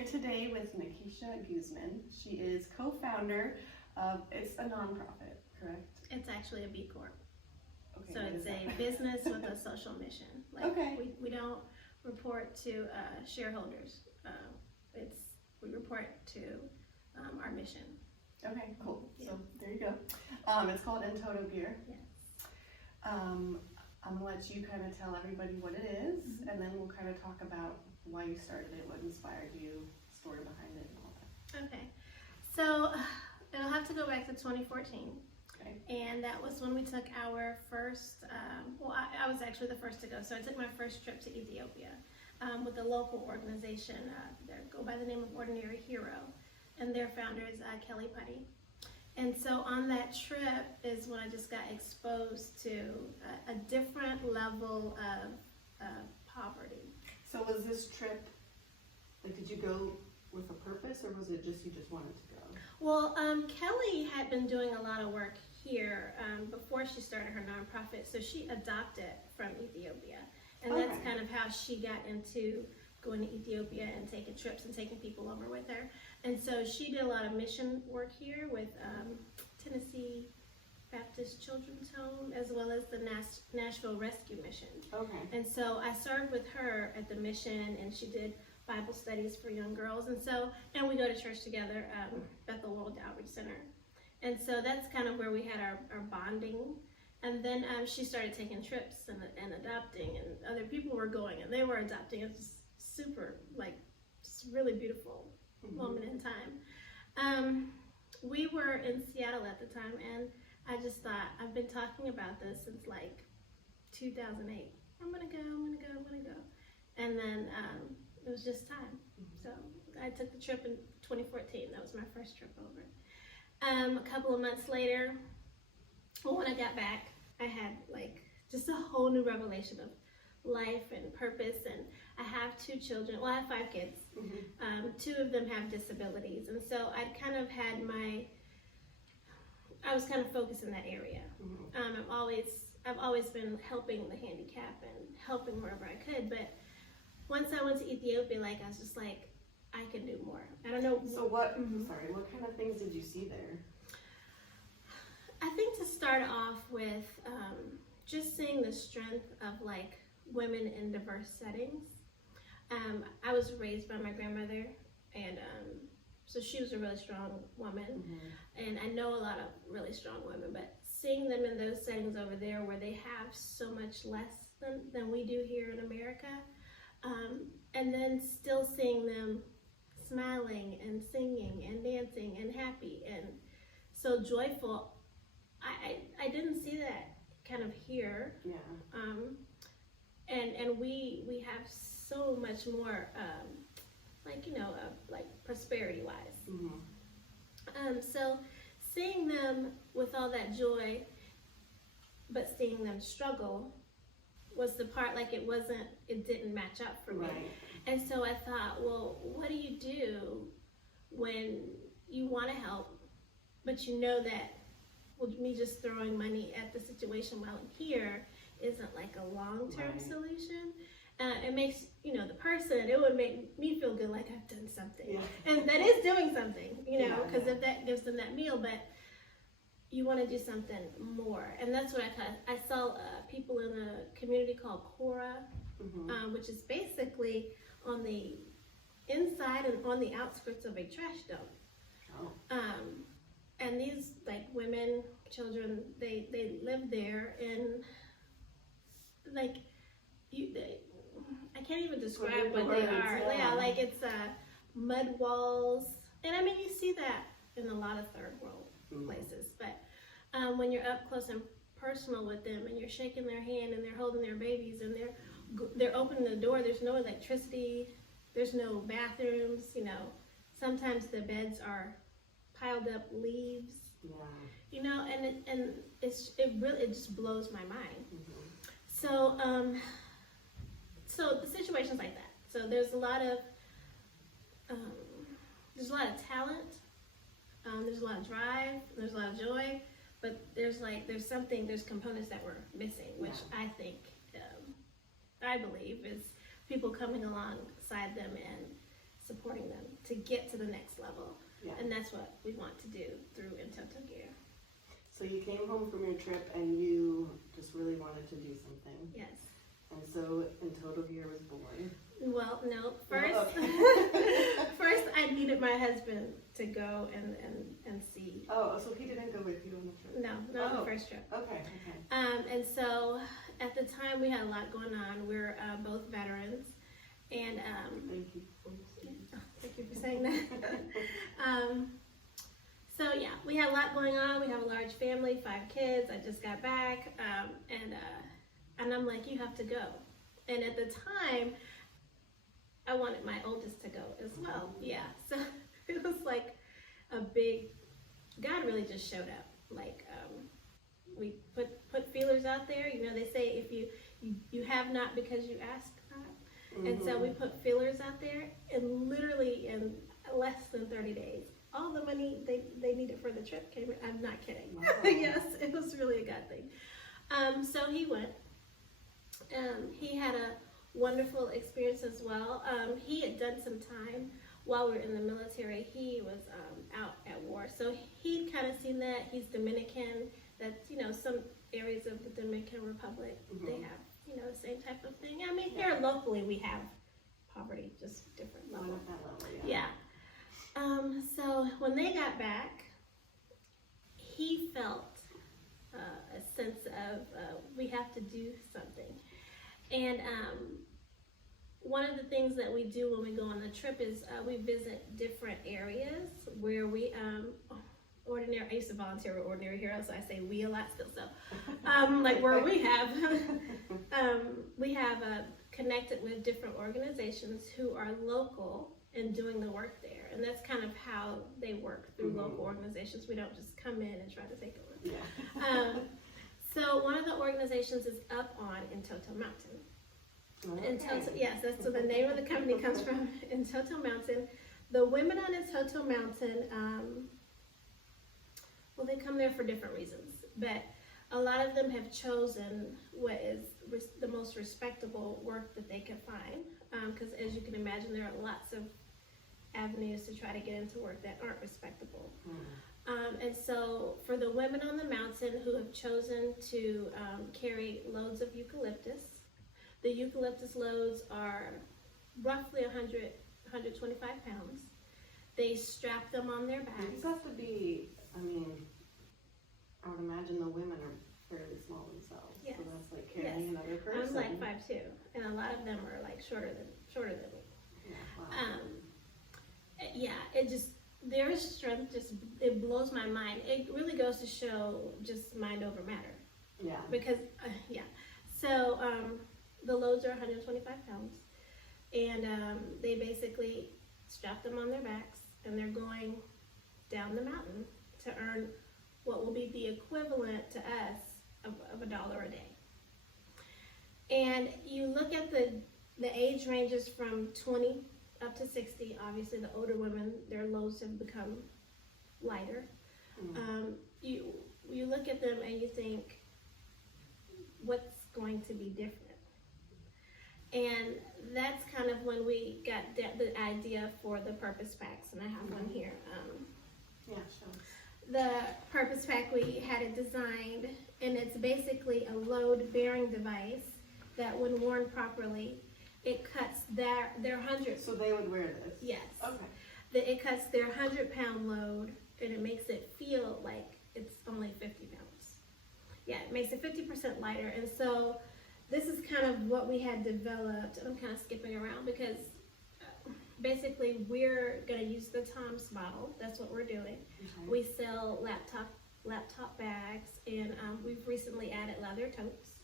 here today with Nakisha Guzman. She is co-founder of, it's a nonprofit, correct? It's actually a B Corp. Okay, So it's a business with a social mission. Like, okay. We don't report to shareholders. We report to our mission. Okay, cool. Yeah. So there you go. It's called Entoto beer. Yes. I'm gonna let you kind of tell everybody what it is, and then we'll kind of talk about why you started it, what inspired you, story behind it, and all that. Okay. So it'll have to go back to 2014. Okay. And that was when we took our first, I was actually the first to go. So I took my first trip to Ethiopia with a local organization that go by the name of Ordinary Hero. And their founder is Kelly Putty. And so on that trip is when I just got exposed to a different level of poverty. So was this trip, like, did you go with a purpose, or was it just you just wanted to go? Well, Kelly had been doing a lot of work here before she started her nonprofit. So she adopted from Ethiopia. And that's kind of how she got into going to Ethiopia and taking trips and taking people over with her. And so she did a lot of mission work here with Tennessee Baptist Children's Home, as well as the Nashville Rescue Mission. Okay. And so I served with her at the mission, and she did Bible studies for young girls. And we go to church together, Bethel World Outreach Center. And so that's kind of where we had our bonding. And then she started taking trips and adopting, and other people were going and they were adopting. It's just super, like, just really beautiful moment in time. We were in Seattle at the time, and I just thought, I've been talking about this since like 2008. I'm gonna go. And then it was just time. So I took the trip in 2014. That was my first trip over. A couple of months later, when I got back, I had like just a whole new revelation of life and purpose. And I have 2 children. Well, I have 5 kids. 2 of them have disabilities, and so I kind of had I was kind of focused in that area. I've always been helping the handicapped and helping wherever I could. But once I went to Ethiopia, like, I was just like, I can do more. I don't know. So what kind of things did you see there? I think to start off with, just seeing the strength of like women in diverse settings. I was raised by my grandmother, and so she was a really strong woman, and I know a lot of really strong women, but seeing them in those settings over there where they have so much less than we do here in America, and then still seeing them smiling and singing and dancing and happy and so joyful. I didn't see that kind of here. Yeah. And we have so much more, like prosperity wise. So seeing them with all that joy, but seeing them struggle was the part, like, it didn't match up for me. Right. And so I thought, well, what do you do when you want to help, but you know that, well, me just throwing money at the situation while I'm here isn't like a long-term solution. It makes, the person, it would make me feel good, like I've done something. Yeah. And that is doing something, because if that gives them that meal, but you want to do something more. And that's what I saw people in a community called Cora, which is basically on the inside and on the outskirts of a trash dump. Oh. And these, like, women, children, they live there, and like, I can't even describe what they are. Yeah, like, it's mud walls, and I mean, you see that in a lot of third world places, but when you're up close and personal with them, and you're shaking their hand, and they're holding their babies, and they're opening the door, there's no electricity, there's no bathrooms, sometimes the beds are piled up leaves, and it just blows my mind. So the situations like that. So there's a lot of talent, there's a lot of drive, there's a lot of joy, but there's components that we're missing, which I think, I believe, is people coming alongside them and supporting them to get to the next level. Yeah. And that's what we want to do through Entoto Gear. So you came home from your trip and you just really wanted to do something. Yes. And so Entoto Gear was born. Well, no. First, okay. first I needed my husband to go and see. Oh, so he didn't go with you on the trip? No, not the first trip. Okay. And so at the time we had a lot going on. We're both veterans, and Thank you. thank you for saying that. So yeah, we had a lot going on. We have a large family, 5 kids. I just got back, and I'm like, you have to go. And at the time, I wanted my oldest to go as well. Yeah, so it was like a big. God really just showed up. Like we put feelers out there. You know, they say if you have not because you ask not. And so we put feelers out there, and literally in less than 30 days, all the money they needed for the trip came. I'm not kidding. Wow. Yes, it was really a God thing. So he went. He had a wonderful experience as well. He had done some time while we were in the military. He was out at war, so he'd kind of seen that. He's Dominican. That's, you know, some areas of the Dominican Republic, they have, you know, the same type of thing. I mean, here locally we have poverty, just different level. Not at that level, Yeah. So when they got back, he felt a sense of we have to do something. And one of the things that we do when we go on the trip is we visit different areas where we I used to volunteer with Ordinary Heroes, so I say we a lot still. So like where we have connected with different organizations who are local and doing the work there, and that's kind of how they work through local organizations. We don't just come in and try to take over. Yeah. So one of the organizations is up on Entoto Mountain. Okay. Entoto, yes, that's where the name of the company comes from. Entoto Mountain. The women on Entoto Mountain, well, they come there for different reasons, but a lot of them have chosen what is the most respectable work that they can find, because as you can imagine, there are lots of avenues to try to get into work that aren't respectable. And so for the women on the mountain who have chosen to carry loads of eucalyptus, the eucalyptus loads are roughly 125 pounds. They strap them on their backs. These have to be, I mean, I would imagine the women are fairly small themselves. Yes. So that's like carrying another person. I'm like 5'2", and a lot of them are like shorter than me. Yeah, wow. Yeah, it just, their strength just, it blows my mind. It really goes to show just mind over matter. Yeah. Because, so the loads are 125 pounds, and they basically strap them on their backs, and they're going down the mountain to earn what will be the equivalent to us of $1 a day. And you look at the age ranges from 20 up to 60. Obviously, the older women, their loads have become lighter. You look at them and you think, what's going to be different? And that's kind of when we got the idea for the purpose packs, and I have one here. Yeah, sure. The purpose pack, we had it designed, and it's basically a load-bearing device that when worn properly, it cuts their 100. So they would wear this? Yes. Okay. It cuts their 100-pound load, and it makes it feel like it's only 50 pounds. Yeah, it makes it 50% lighter, and so this is kind of what we had developed. I'm kind of skipping around because basically we're going to use the Tom's model. That's what we're doing. Okay. We sell laptop bags, and we've recently added leather totes.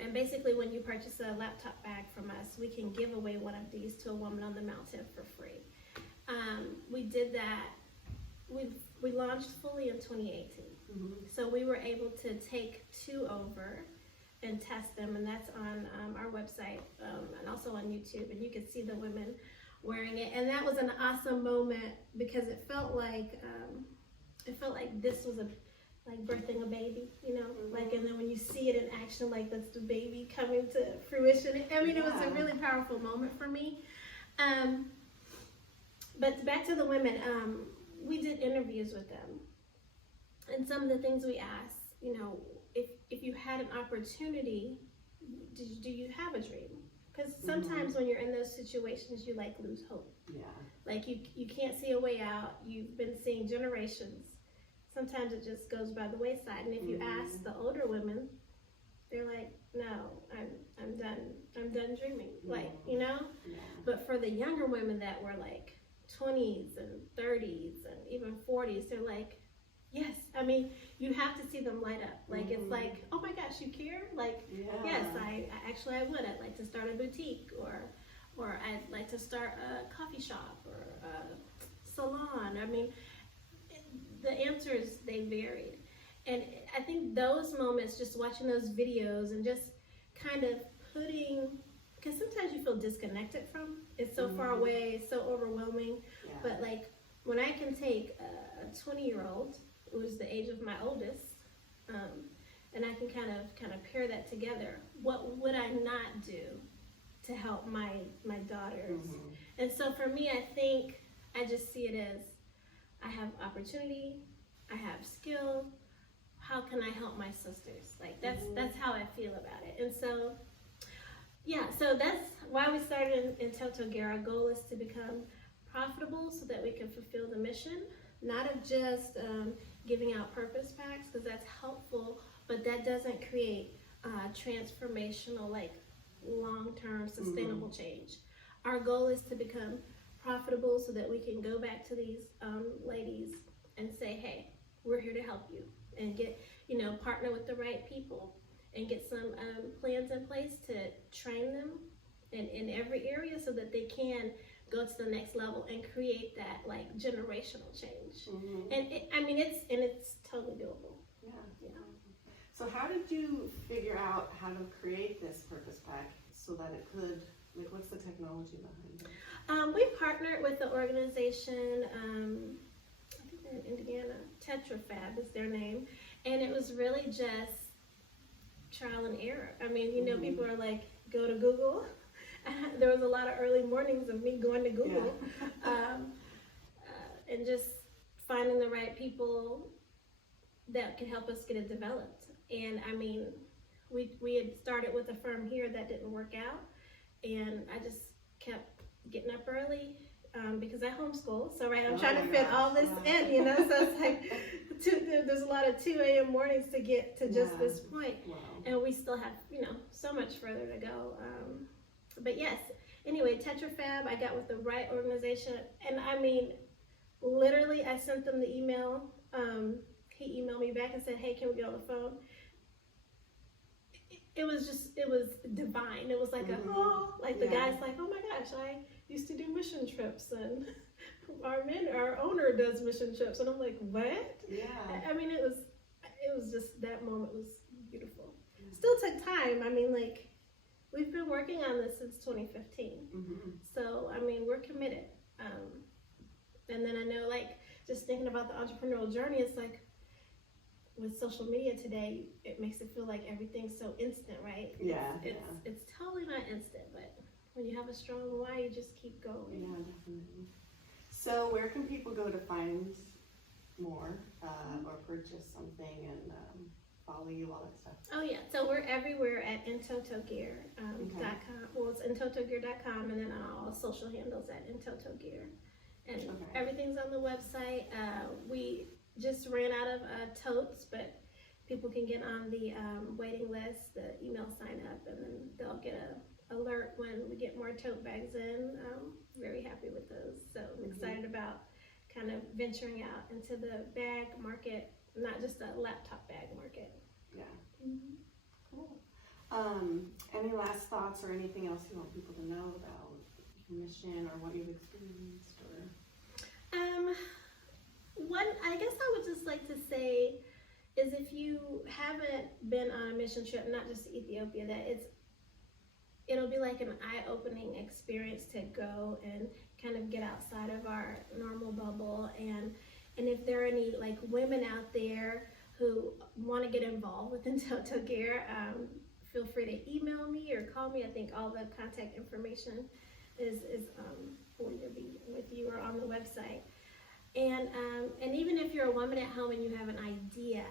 And basically when you purchase a laptop bag from us, we can give away one of these to a woman on the mountain for free. We did that. We launched fully in 2018. So we were able to take 2 over and test them, and that's on our website and also on YouTube, and you can see the women wearing it. And that was an awesome moment because it felt like this was like birthing a baby, you know, like, and then when you see it in action, like that's the baby coming to fruition. I mean, it was a really powerful moment for me. But back to the women, we did interviews with them. And some of the things we asked, you know, if you had an opportunity, do you have a dream? Because sometimes when you're in those situations, you like lose hope. Yeah. Like you can't see a way out. You've been seeing generations. Sometimes it just goes by the wayside. And if you ask the older women, they're like, no, I'm done. I'm done dreaming. Like, you know? Yeah. But for the younger women that were like 20s and 30s and even 40s, they're like, yes. I mean, you have to see them light up. Like, it's like, oh my gosh, you care? Like, yes, I would. I'd like to start a boutique, or I'd like to start a coffee shop or a salon. I mean, the answers, they varied. And I think those moments, just watching those videos and just kind of putting, because sometimes you feel disconnected from, it's so far away, so overwhelming. Yeah. But like, when I can take a 20-year-old, who's the age of my oldest, and I can kind of pair that together, what would I not do to help my daughters? And so for me, I think I just see it as, I have opportunity, I have skill, how can I help my sisters? Like, that's how I feel about it. And so, yeah, so that's why we started Entoto Gear. Our goal is to become profitable so that we can fulfill the mission, not of just giving out purpose packs, because that's helpful, but that doesn't create transformational, like long-term sustainable change. Our goal is to become profitable so that we can go back to these ladies and say, hey, we're here to help you, and get, you know, partner with the right people and get some plans in place to train them in every area so that they can go to the next level and create that like generational change. And it's totally doable. Yeah. So how did you figure out how to create this purpose pack so that it could, like, what's the technology behind it? We partnered with the organization, I think they're in Indiana, TetraFab is their name, and it was really just trial and error. I mean, you know, people are like, go to Google. There was a lot of early mornings of me going to Google, and just finding the right people that could help us get it developed. And I mean, we had started with a firm here that didn't work out, and I just kept getting up early because I homeschool. So I'm trying to fit all this in, you know. So it's like there's a lot of 2 a.m. mornings to get to just this point, and we still have, you know, so much further to go. But yes, anyway, TetraFab, I got with the right organization, and I mean, literally, I sent them the email. He emailed me back and said, hey, can we get on the phone? It was divine. It was like the guy's like, oh my gosh, I used to do mission trips, and our owner does mission trips, and I'm like, what? Yeah. I mean, it was just, that moment was beautiful. Still took time. I mean, like, we've been working on this since 2015. So, I mean, we're committed. And then I know, like, just thinking about the entrepreneurial journey, it's like, with social media today, it makes it feel like everything's so instant, right? It's totally not instant, but when you have a strong why, you just keep going. Yeah, definitely. So where can people go to find more or purchase something and follow you, all that stuff? Oh yeah, so we're everywhere at EntotoGear.com. Well, it's EntotoGear.com, and then on all social handles at EntotoGear. And everything's on the website. We just ran out of totes, but people can get on the waiting list, the email sign up, and then they'll get a alert when we get more tote bags in. Very happy with those. So I'm excited about kind of venturing out into the bag market, not just a laptop bag market. Yeah. Cool. Any last thoughts or anything else you want people to know about your mission or what you've experienced? Or One, I guess I would just like to say is, if you haven't been on a mission trip, not just to Ethiopia, that it'll be like an eye-opening experience to go and kind of get outside of our normal bubble. And if there are any like women out there who want to get involved with Entoto Gear, feel free to email me or call me. I think all the contact information is will either be with you or on on the website. And even if you're a woman at home and you have an idea,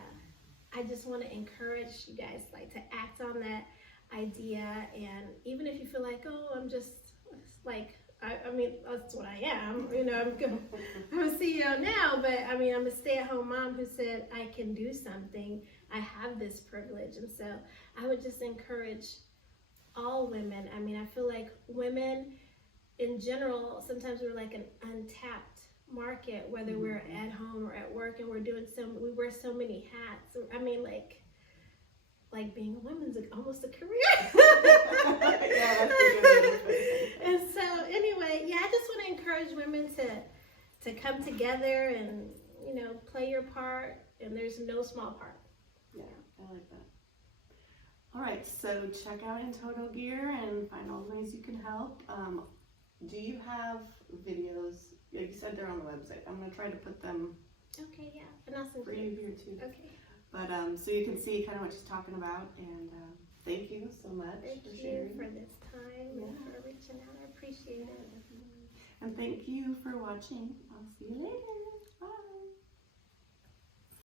I just want to encourage you guys like to act on that idea. And even if you feel like, oh, I'm just like, I mean, that's what I am. You know, I'm a CEO now, but I mean, I'm a stay-at-home mom who said I can do something. I have this privilege. And so I would just encourage all women. I mean, I feel like women in general, sometimes we're like an untapped market, whether we're at home or at work, and we wear so many hats. I mean, like being a woman's almost a career. Yeah, that's a good way. And so anyway, yeah, I just want to encourage women to come together and, you know, play your part, and there's no small part. Yeah, I like that. All right, so check out Entoto gear and find all the ways you can help. Do you have videos? You said they're on the website. I'm going to try to put them Okay, yeah, and I'll send for you here too. Okay. But so you can see kind of what she's talking about, and thank you so much Thank for you sharing. for this time and for reaching out. I appreciate it. And thank you for watching. I'll see you later.